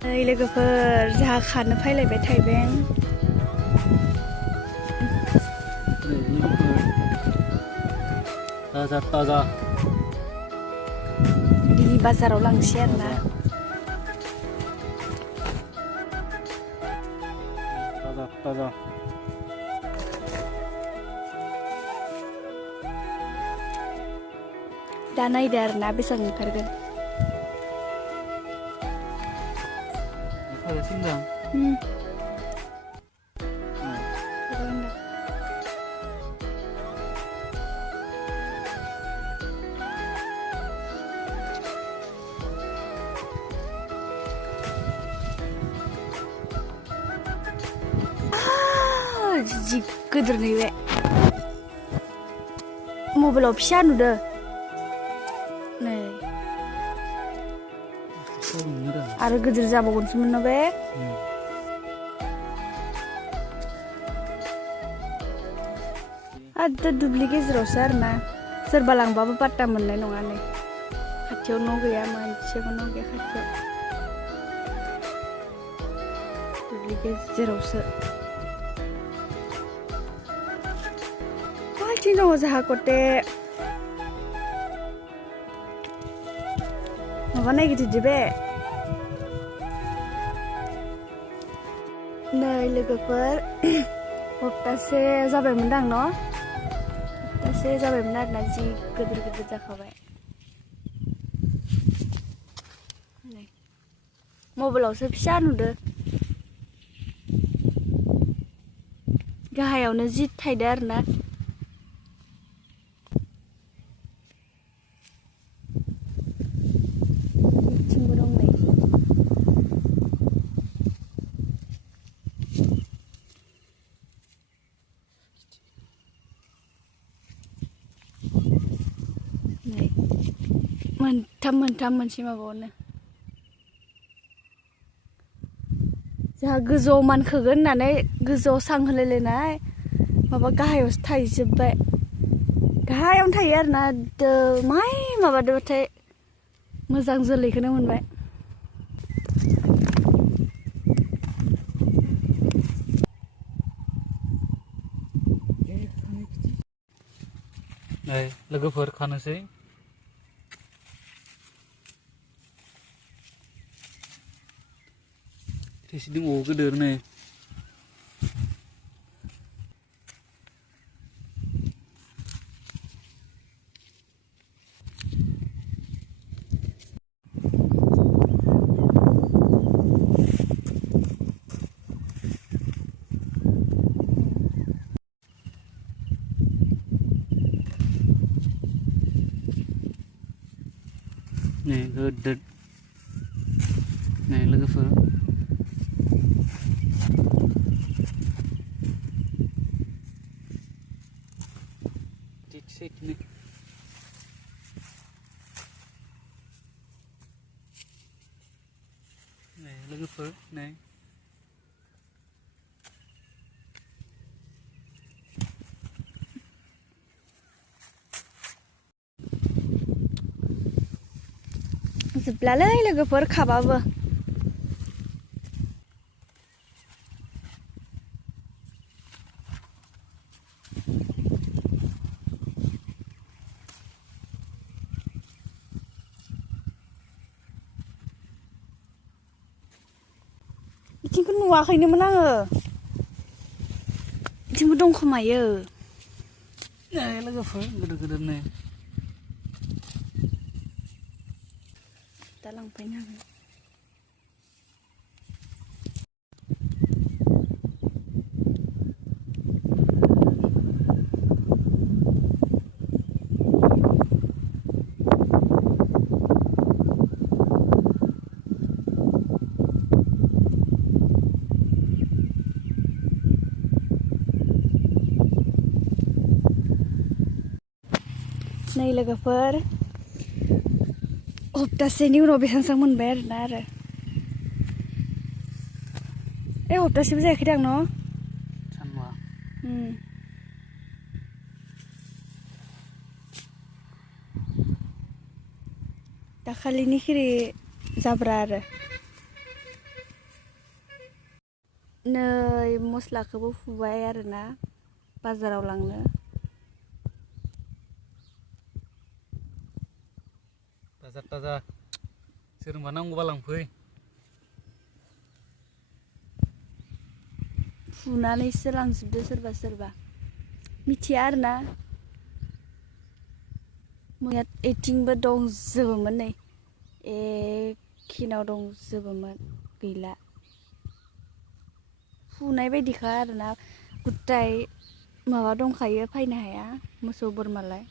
लोगोफोर जोंहा खारनो फैलायबाय थाइबें ताजा दिनै बाजाराव लांसै आरोना ताजा दा नायदो आरोना बेसेबां ओंखारगोन जि गिदिर नैबे मबाइलाव फिसा नुदो नै आरो गिदिर जाबावगोनसोमोन ना बे आरो दुब्लि गेजेरावसो आरोना सोरबा लांबाबो पात्ता मोननाय नङा नै खाथियाव न' गैया मोनसेबो न' गैया खाथियाव दुब्लि गेजेरावसो माथिं दङ जोंहा गटे माबा नायगिरदो बे नै लोगोफोर हप्तासे जाबायमोनदां न' हप्तासे जाबायमोन आरोना जि गिदिर गिदिर जाखाबाय मबाइलावसो फिसा नुदो गाहायावनो जि थाइदो आरोना बिथिंबो दं नै मोनथाम मोनसे माबायावनो जोंहा गोजौआव मानखोगोन होननानै गोजौआव सां होलायलायनाय माबा गाहायावसो थाहैजोब्बाय गाहायावनो थायो आरोना माइ माबादोंबाथाय मोजां जोलैखौनो मोनबाय लोगोफोर खानोसै थेसि दंबावो गोदोरनो गोदोर लोगोफोर लोगोफोर नै जोबलालै लोगोफोर खाबाबो बिथिंखौ नुवाखैनोमोन आङो बिथिंबो दंखोमायो लोगोफोर गोदोरनो दा लांफैनो हागोन नै लोगोफोर हप्तासेनि उनाव बेसां मोनबाय आरोना हप्तासेबो जायाखै दां न' सानबा दाखालिनि खिरि जाब्रा आरो नै मस्लाखौबो फुबाय आरोना बाजाराव लांनो ताजा सोरबा नांगौबा लांफै फुनानैसो लांजोबदो सोरबा सोरबा मिथिया आरोना मैया एथिंबो दंजोबोमोन नै एखिनाव दंजोबोमोन गैला फुनाय बायदिखा आरोना गुथाय माबा दंखायो फैनो हाया मोसौ बोरमालाय